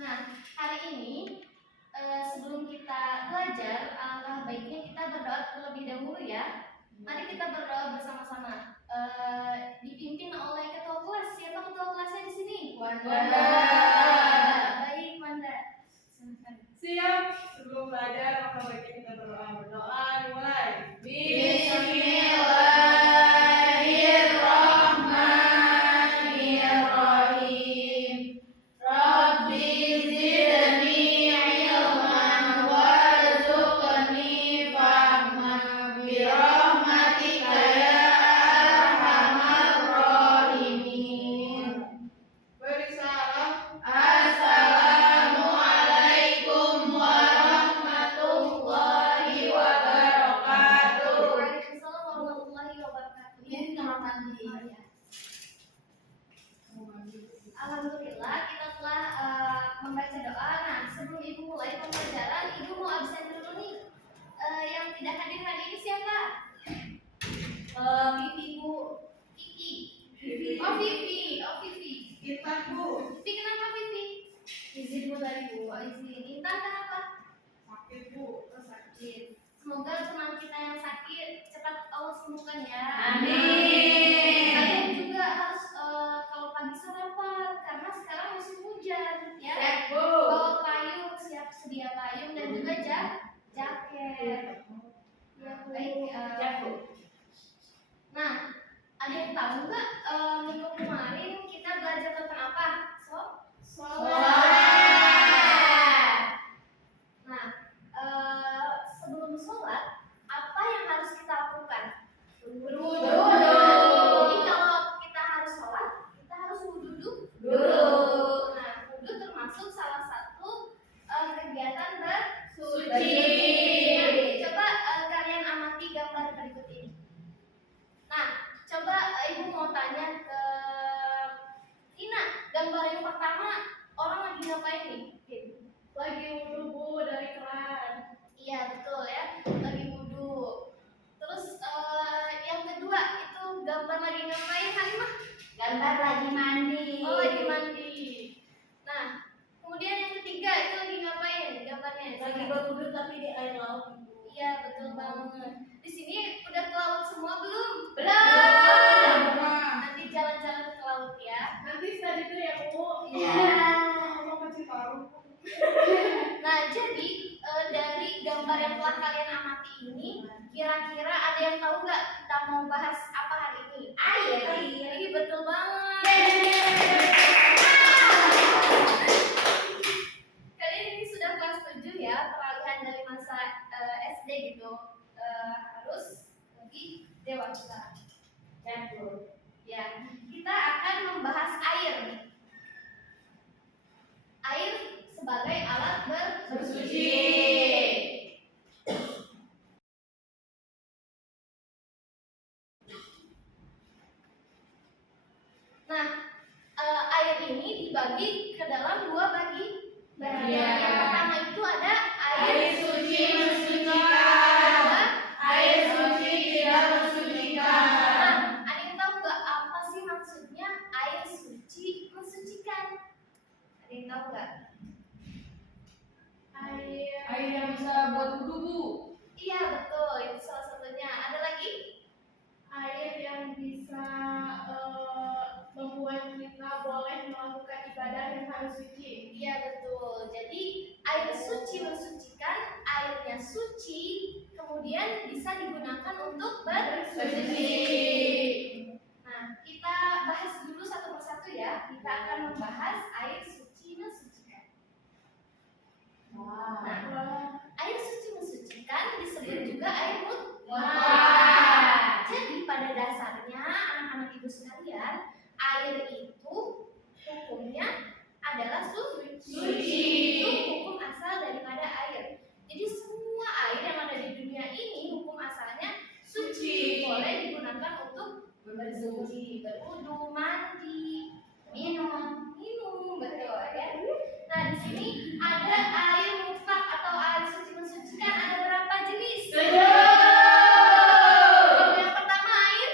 Nah, hari ini sebelum kita belajar, alangkah baiknya kita berdoa terlebih dahulu ya. Mari kita berdoa bersama-sama. Dipimpin oleh ketua kelas. Siapa ketua kelasnya di sini? Wanda. Baik, Wanda. Siap. Sebelum belajar, maka baiknya kita berdoa. Berdoa dimulai. Bismillahirrahmanirrahim. Rabbi zidni ilman warzuqni fahman birahmatika ya arhamar rahimin. Beri salam. Assalamualaikum warahmatullahi wabarakatuh. Waalaikumsalam warahmatullahi wabarakatuh. Ini kamar mandi. Alhamdulillah kita telah membaca doa. Nah, sebelum ibu mulai pembelajaran, ibu mau absen dulu nih. Yang tidak hadir hari ini siapa? Vivi Bu. Kiki. Vivi. Oh Vivi. Intan Bu. Vivi kenapa Vivi? Izin Bu dari Bu. Izin. Intan kenapa? Sakit Bu. Sakit. Semoga teman kita yang sakit cepat Allah sembuhkan ya. Amin. Kalian juga harus kalau pagi sarapan karena sekarang musim hujan ya. Siap, Bu. Bawa payung, siap sedia payung dan juga jaket. Ya, baik. Siap, Bu. Nah, ada yang tahu nggak minggu kemarin kita belajar tentang apa? Nah, sebelum sholat, apa yang harus kita lakukan? Duduk. Jadi kalau kita harus sholat, kita harus duduk. Nah, wudhu termasuk salah satu kegiatan bersuci. Coba kalian amati gambar berikut ini. Nah, coba ibu mau tanya ke Ina, gambar yang pertama orang lagi ngapain nih? Lagi wudhu Bu dari keran. Iya betul ya, lagi wudhu. Terus yang kedua itu gambar lagi ngapain Halimah? Gambar lagi mandi. Oh lagi mandi. Nah, kemudian yang ketiga itu lagi ngapain gambarnya? Lagi berwudhu tapi di air laut. Iya betul banget. Di sini udah ke laut semua belum? Belum. Nanti jalan-jalan ke laut ya. Nanti tadi itu ya Bu. Iya. Mau kasih tahu. Nah jadi dari gambar yang telah kalian amati ini, kira-kira ada yang tahu nggak kita mau bahas apa hari ini? Air. Iya betul banget. Kalian ini sudah kelas 7 ya, peralihan dari masa SD gitu harus lebih dewasa. Siap, Bu. Ya, kita akan membahas air. Air sebagai alat bersuci. Nah, air ini dibagi ke dalam dua bagian. Yang pertama itu ada Air suci mensucikan. Air suci tidak mensucikan. Nah, ada yang tahu nggak apa sih maksudnya air suci mensucikan? Ada yang tahu nggak? Air yang bisa buat wudhu Bu. Iya betul, itu salah satunya. Ada lagi? Air yang bisa membuat kita boleh melakukan ibadah yang harus suci. Iya betul. Jadi air suci mensucikan, airnya suci, kemudian bisa digunakan untuk bersuci. Nah, kita bahas dulu satu persatu ya. Kita akan membahas air suci mensucikan. Nah, air suci mensucikan disebut juga air mutwah. Jadi pada dasarnya anak-anak ibu sekalian, air itu hukumnya adalah suci. Itu hukum asal daripada air. Jadi semua air yang ada di dunia ini hukum asalnya suci. Boleh digunakan untuk bersuci, berwudu, mandi, minum, betul ya. Nah di sini ada air mutlak atau air suci mensucikan ada berapa jenis? Yang pertama air.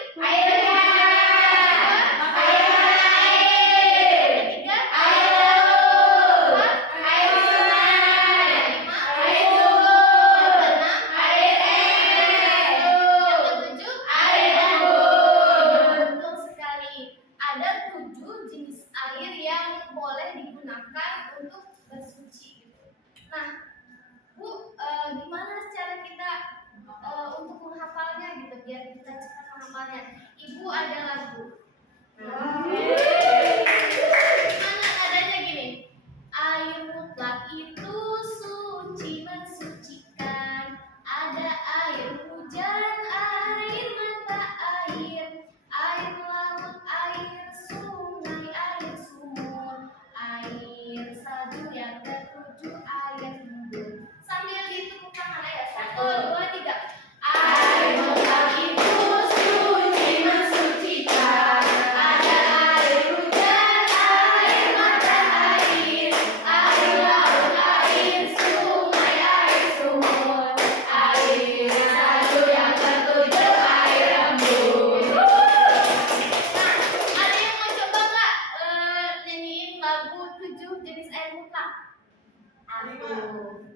Aku.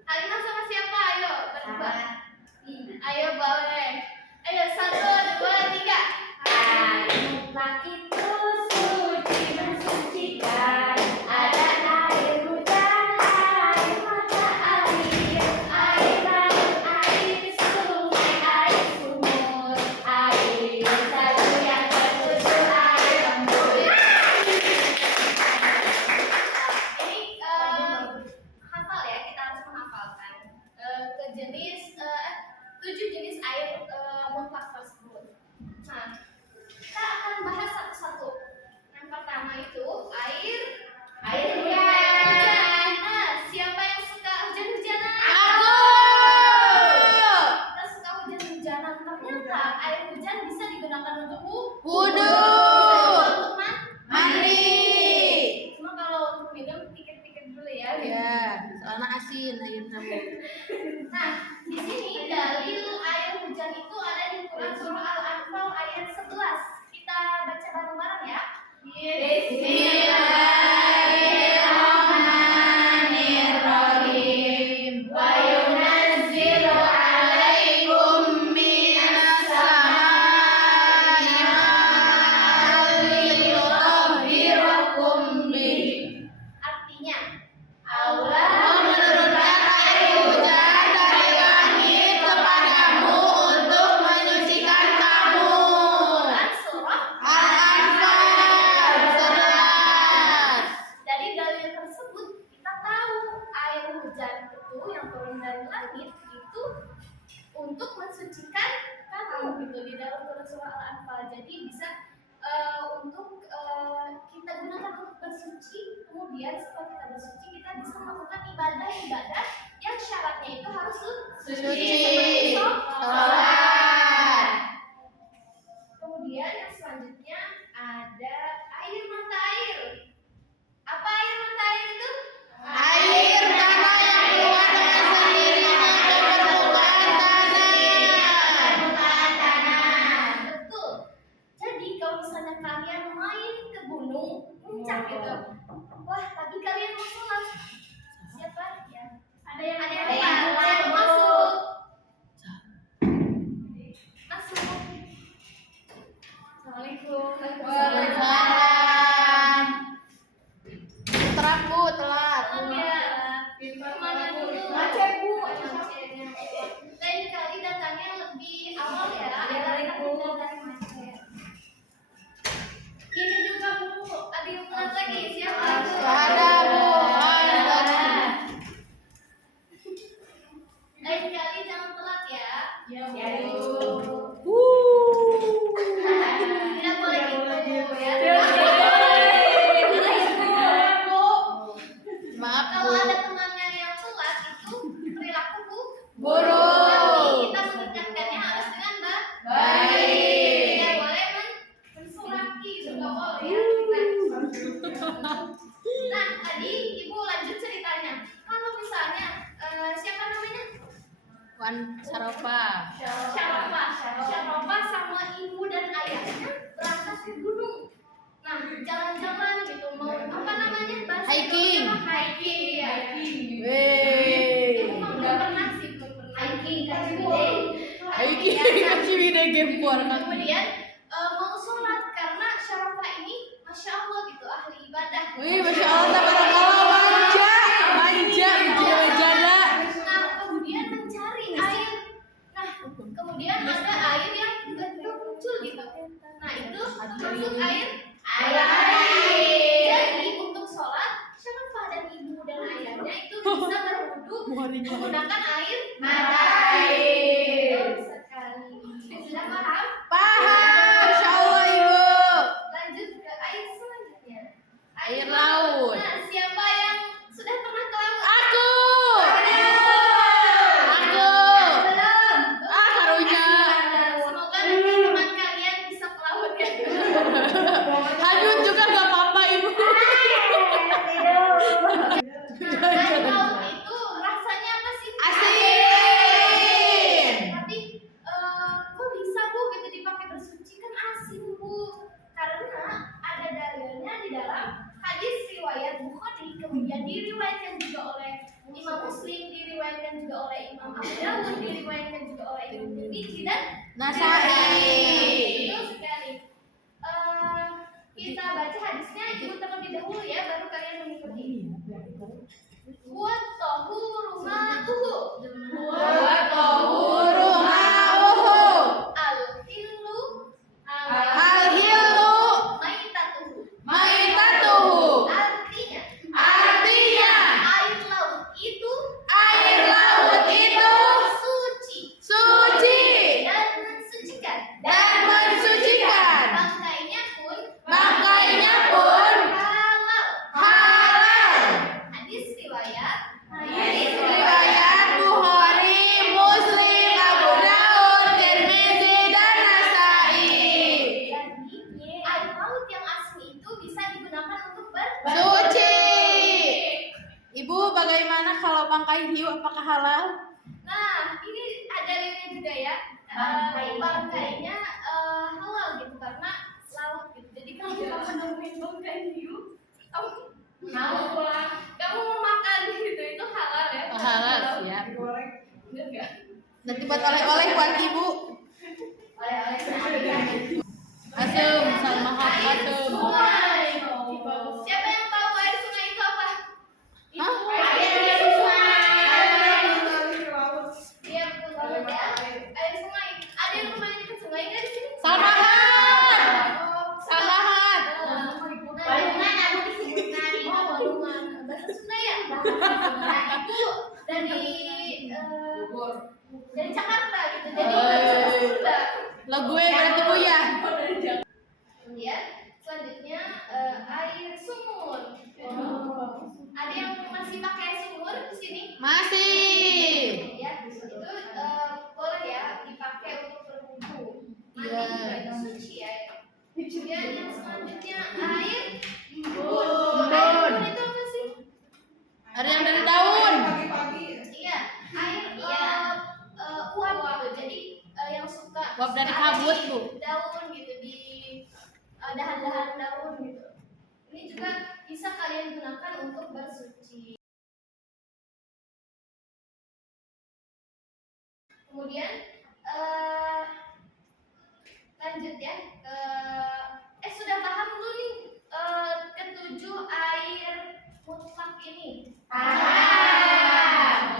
Halimah sama siapa? Ayo berdua. Sama. Ayo boleh. Ayo 1, 2, 3. Air mutlak itu suci mensucikan. Ada air hujan, air mata air, air laut, air sungai, air sumur, air satu yang tertutup, air embun. Ini hafal ya, kita harus menghafalkan ke jenis 7 jenis air mutlak tersebut. Nah, kita akan bahas satu-satu. Yang pertama itu air hujan. Nah, siapa yang suka hujan-hujanan? Kita suka hujan-hujanan. Ternyata air hujan bisa digunakan untuk Wudu. bisa untuk Mandi. Cuma kalau untuk minum pikir-pikir dulu ya. Ya, soalnya asin air kamu. Nah, di sini dalil air hujan itu ada di Quran surah Al-Anfal ayat 11. Kita baca bareng-bareng ya. Bismillahirrahmanirrahim. Wa yunazzilu 'alaikum minas samaa'i ma'an liyutahhirakum bih. Artinya, Allah menurunkan air hujan dari langit kepadamu untuk menyucikan kamu. Quran surah Al-Anfal 11. dari dalil tersebut kita tahu air hujan itu yang turun dari langit itu untuk mensucikan kamu gitu di dalam Quran surah Al-Anfal. Jadi bisa untuk kita gunakan untuk bersuci. Kemudian setelah kita bersuci kita bisa melakukan ibadah-ibadah yang syaratnya itu harus suci. Seperti Sholat. Kemudian yang selanjutnya ada air mata air. Apa air mata air itu? Air tanah yang keluar dengan sendirinya ke permukaan tanah. Betul. Jadi kalau misalnya kalian main ke gunung, puncak gitu. Wah, tapi kalian mau sholat. Siapa? Ya. Ada yang masuk. Masuk. Assalamualaikum. Waalaikumsalam. Telat Bu, telat. Kemana dulu? Macet, Bu. Lain kali datangnya lebih awal ya. Dari macet. Ini juga Bu, ada yang telat lagi. Siapa? Ada Bu. Ada. Lain kali jangan telat ya. Ya, Tidak boleh gitu ya. Maaf Bu. Kalau ada temannya yang telat itu perilaku Buruk. Tapi kita mengingatkannya harus dengan Baik. Tidak boleh mensuraki, juga boleh ya. Nah, tadi Ibu lanjut ceritanya. Kalau misalnya siapa namanya? Wan Sarofa. Syarofa sama ibu dan ayahnya berangkat ke gunung. Nah, jalan-jalan gitu mau apa namanya? Bahasa Hiking. Indonesia mah hiking ya. Wey. Ibu mah belum pernah sih, belum pernah. Hiking ke Ciwidey. Hiking ke Ciwidey Gempor kan. Kemudian mau sholat karena Syarofa ini masya Allah gitu ahli ibadah. Wih, Masya Allah, tabarakallah, manja, jada. Nah, kemudian mencari air. Nah, kemudian ada air yang tiba-tiba muncul gitu. Nah, itu masuk air. Jadi untuk sholat, Syarofa dan ibu dan ayahnya itu bisa berwudu menggunakan air Mata Betul air. sekali. Sudah paham? Paham, Insya Allah Ibu. Lanjut ke air selanjutnya. Air laut. Nah, siapa yang sudah pernah ke laut? Aku. Belum. Karunya. Semoga nanti teman kalian bisa ke laut ya. Hanyut juga gak apa-apa Ibu. Nah, air laut itu rasanya apa sih? Asin. oleh Imam Abu Dawud, diriwayatkan juga oleh Imam Tirmidzi dan Nasai. Betul sekali. Kita baca hadisnya ibu terlebih dahulu ya, baru kalian mengikuti. Wa tahuru ma'uhu. Wa tahuru ma'uhu. Al-hillu Al-hillu maitatuhu. maitatuhu. Artinya Artinya air laut itu air laut itu suci suci dan mensucikan. dan mensucikan. Bangkainya pun Bangkainya pun halal. halal. Hadis riwayat Riwayat Bukhari, Muslim, Abu Daud, Tirmidzi dan Nasai. Jadi air laut yang asli itu bisa digunakan untuk Suci. Ibu, bagaimana kalau bangkai hiu apakah halal? Nah, ini ada linknya juga ya. Bangkainya halal gitu karena laut gitu. Jadi kalau kamu nemuin bangkai hiu, kamu mau makan gitu itu halal ya. Oh, halal, siap. Digoreng. Bener nggak? Nanti buat oleh-oleh buat ibu. Asem, sama hot asem. Sungai. Siapa yang tahu air sungai itu apa? Hah? Air sungai. Air mengalir ke laut. Iya betul banget ya. Air sungai. Ada yang rumahnya dekat sungai nggak di sini? Salmahan. Oh, Salmahan. Balungan aku disebutkan. Oh, balungan. Bahasa Sunda ya? Nah, itu dari Jakarta gitu. Jadi bahasa Sunda. Lah gue berarti bu ya. Kemudian selanjutnya air sumur. Ada yang masih pakai sumur di sini? Masih. Ya, itu boleh ya dipakai untuk berwudu. Mandi Iya. juga itu suci ya. Kemudian yang selanjutnya air Embun. Air embun itu apa sih? Ada yang dari daun. Pagi-pagi. Iya, air uap gitu. Jadi yang suka Uap dari ada kabut, di Bu. daun gitu di dahan-dahan daun gitu. Ini juga bisa kalian gunakan untuk bersuci. Kemudian lanjut ya ke sudah paham belum nih ketujuh air mutlak ini?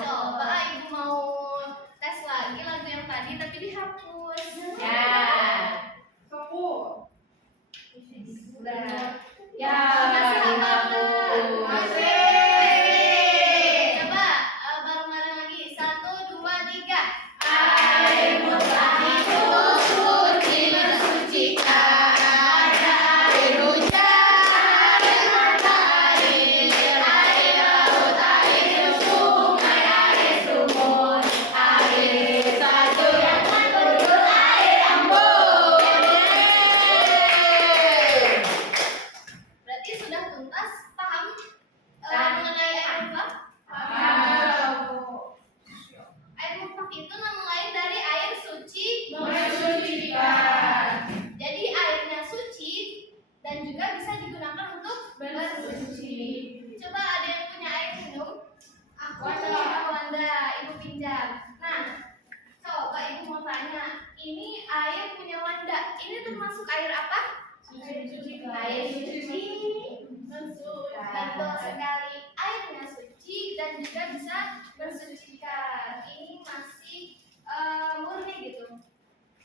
Coba ibu mau tes lagi lagu yang tadi tapi dihapus. Sepu. Ya, Masih hafal nggak? masih. Coba bareng-bareng lagi. 1, 2, 3. Air mutlak itu Suci mensucikan. Ada air hujan, air mata air, air laut, air sungai, air sumur, air satu yang mengandung air embun. Berarti sudah tuntas paham Paham. mengenai air mutlak? Tahu. Air mutlak itu nama lain dari air suci. Mensucikan. Jadi airnya suci dan juga bisa digunakan untuk bersuci. Coba ada yang punya air minum? Aku Wanda, ibu pinjam. Nah, coba ibu mau tanya, ini air punya Wanda, ini termasuk air apa? Air suci. Betul sekali. Airnya suci dan juga bisa bersucikan. Ini masih murni gitu.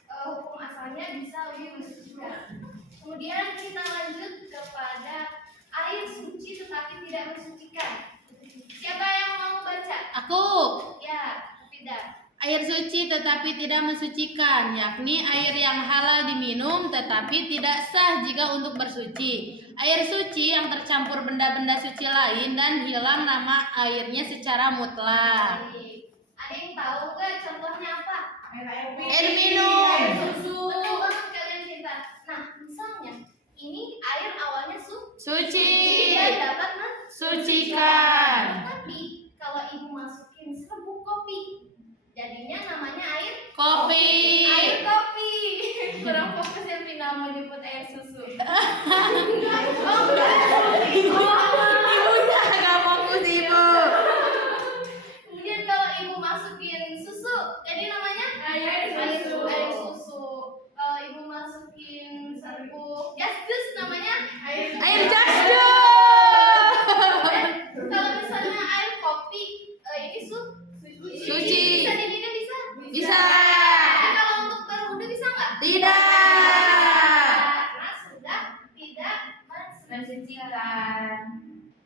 Hukum asalnya bisa lebih mensucikan. Kemudian kita lanjut kepada air suci tetapi tidak mensucikan. Siapa yang mau baca? Aku. Ya, tidak. Air suci tetapi tidak mensucikan, yakni air yang halal diminum tetapi tidak sah jika untuk bersuci. Air suci yang tercampur benda-benda suci lain dan hilang nama airnya secara mutlak. Baik. Ada yang tahu nggak contohnya apa? Air minum. Air susu. Betul banget kalian cinta. Nah, misalnya ini air awalnya Suci. dan dapat Sucikan. Tapi kalau ibu masukin serbuk kopi, jadinya namanya air Kopi. Air kopi. Kurang fokus yang Vina mau jemput air susu. Ibunya agak fokus ibu. Kemudian kalau ibu masuk Suci. Bisa diminum bisa? Bisa. Tapi kalau untuk berwudu bisa nggak? Tidak. Karena sudah tidak mensucikan.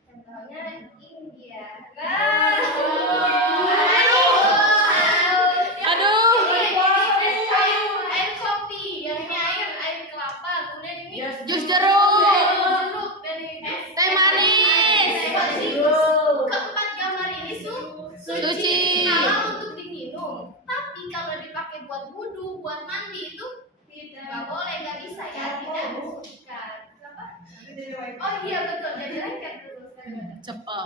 Contohnya ini ya. Aduh. Air kopi, yang ini air kelapa, kemudian ini Jus jeruk. jeruk dan ini Teh manis. Keempat gambar ini Suci. kalau untuk diminum, tapi kalau dipakai buat wudhu, buat mandi itu nggak boleh, nggak bisa ya, tidak mensucikan. Kenapa? Oh iya betul, jadi lengket dulu. Cepel.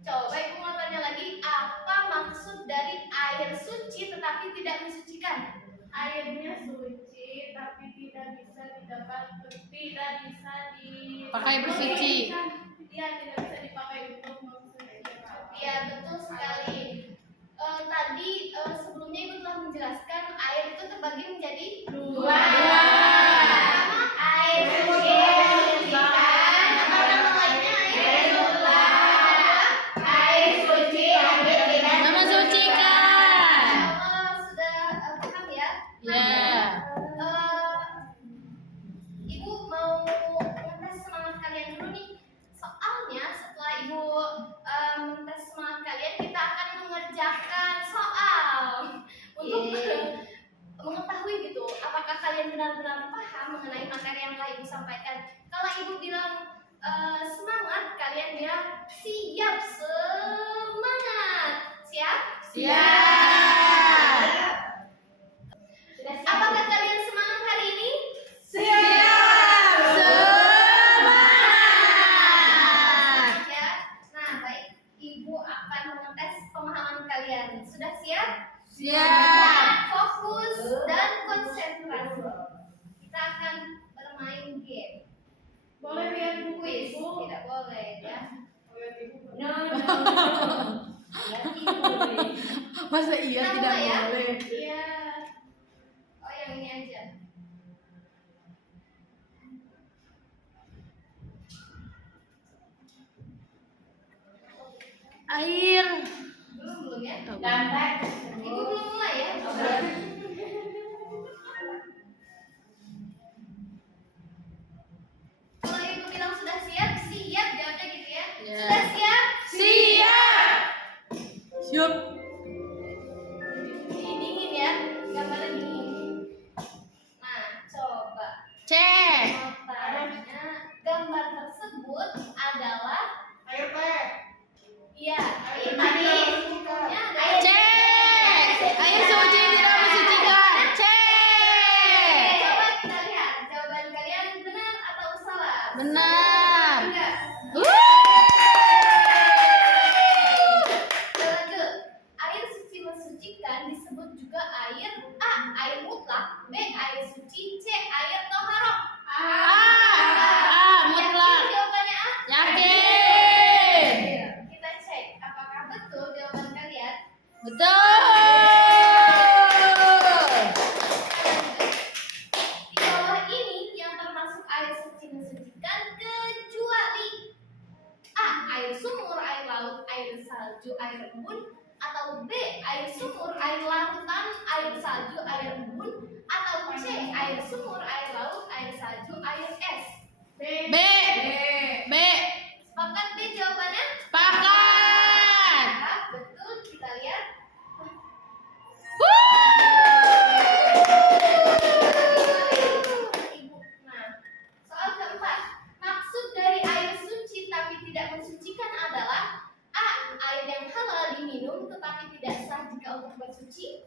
Coba ibu mau tanya lagi, apa maksud dari air suci tetapi tidak mensucikan? Airnya suci tapi tidak bisa didapat, tidak bisa Pakai bersuci. Iya, tidak bisa dipakai untuk mensucikan. Iya betul sekali. Tadi sebelumnya ibu telah menjelaskan air itu terbagi menjadi Dua. Pertama, air suci yang mensucikan. Apa nama lainnya? Air mutlak. Air suci yang tidak Mensucikan. Sudah paham ya? Ya. Ibu mau ngetes semangat kalian dulu nih. Soalnya setelah ibu tes semangat kalian, kita akan mengerjakan soal untuk mengetahui gitu apakah kalian benar-benar paham mengenai materi yang telah ibu sampaikan. Kalau ibu bilang semangat, kalian bilang siap. Semangat. Siap? Siap. Apakah kalian semangat hari ini? Semangat. Ya. Nah, baik. Ibu akan mengetes pemahaman kalian. Sudah siap? Siap. Fokus dan konsentrasi. Kita akan bermain game. Boleh lihat buku Quiz, ibu? tidak boleh ya. Masa iya Nah, tidak boleh ya? boleh? Iya. Oh, yang ini aja. Air. Belum ya? Gambar. Ibu belum mulai ya? Kalau ibu bilang sudah siap, siap jawabnya gitu ya. Ya. Sudah siap? Siap. Siap. Ini dingin ya, gambarnya dingin. Nah, coba. Cek. Tanya, gambar tersebut adalah Air teh. iya, air manis. Bukannya ada Cek. Air suci tidak mensucikan. Cek. Coba kita lihat jawaban kalian benar atau salah. Benar. Enggak. Lanjut. Air suci mensucikan disebut juga air A. Air mutlak, B. Air suci, C. Air toharoh. Mutlak. Yakin jawabannya A? Yakin. Kita cek apakah betul jawaban kalian. Betul. Di bawah ini yang termasuk air suci mensucikan kecuali A. Air sumur, air laut, air salju, air embun, atau B. Air sumur, air lautan, air salju, air embun, atau C. Air sumur, air laut, air salju, air es. B. B. Sepakat B jawabannya? Sepakat. Nah, betul, kita lihat. Nah, soal keempat. Maksud dari air suci tapi tidak mensucikan adalah A. Air yang halal diminum tetapi tidak sah jika untuk bersuci.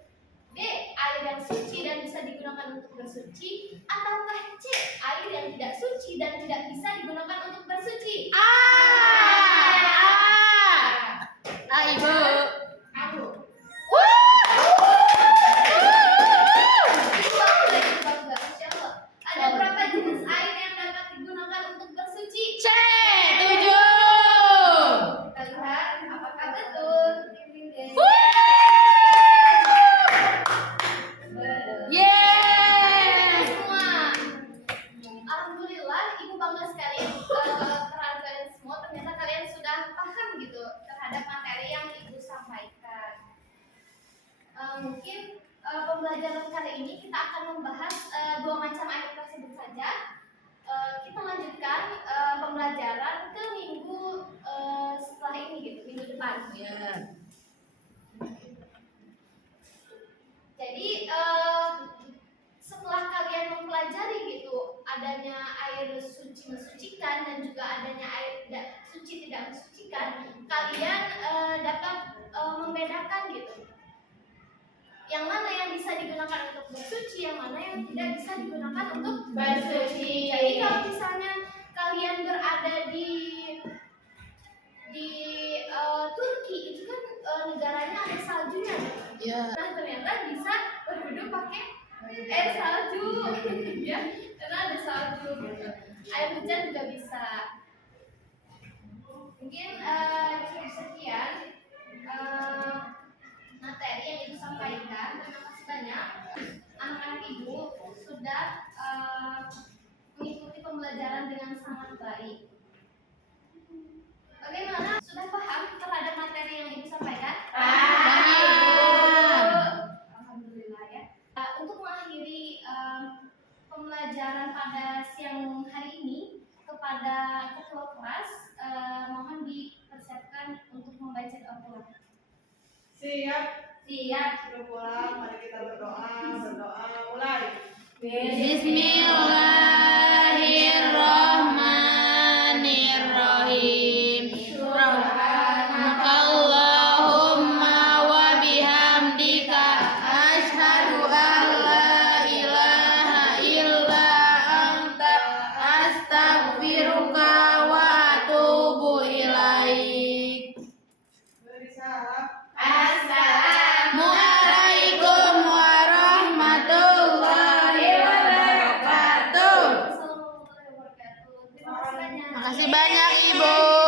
B. Air yang suci dan bisa digunakan untuk bersuci. Ataukah C. Air yang tidak suci dan tidak bisa digunakan untuk bersuci. Ibu. Aku. Ada berapa jenis air yang dapat digunakan untuk bersuci? Cek. 7. Kita lihat apakah betul. Yeay. Semua. Alhamdulillah, ibu bangga sekali terhadap kalian semua. Ternyata kalian sudah Mungkin pembelajaran kali ini kita akan membahas dua macam ayat tersebut saja. Kita lanjutkan pembelajaran ke minggu setelah ini gitu, minggu depan. Ya. Jadi setelah kalian mempelajari gitu adanya air suci mensucikan dan juga adanya air tidak suci tidak mensucikan, kalian dapat membedakan gitu yang mana yang bisa digunakan untuk bersuci, yang mana yang tidak bisa digunakan untuk Bersuci. Jadi kalau misalnya kalian berada di Turki itu kan negaranya ada saljunya. Ya. Nah ternyata bisa berwudu pakai air salju, ya, karena ada salju. Gitu. Air hujan juga bisa. Mungkin cukup sekian materi yang ibu sampaikan. Terima kasih banyak anak-anak ibu sudah mengikuti pembelajaran dengan sangat baik. Bagaimana? Sudah paham terhadap materi yang ibu sampaikan? Paham. Alhamdulillah ya. Untuk mengakhiri pembelajaran pada siang hari ini, kepada ketua kelas mohon dipersiapkan untuk membaca Al-Quran. Siap. Siap. Sebelum pulang, mari kita berdoa. Mulai. Bismillahirrahmanirrahim. Subhanakallahumma wa bihamdika asyhadu an la ilaha illa anta astaghfiruka wa atubu ilaik. Beri salam. Assalamualaikum warahmatullahi wabarakatuh. Assalamualaikum warahmatullahi wabarakatuh. Terima kasih banyak. Makasih banyak Ibu.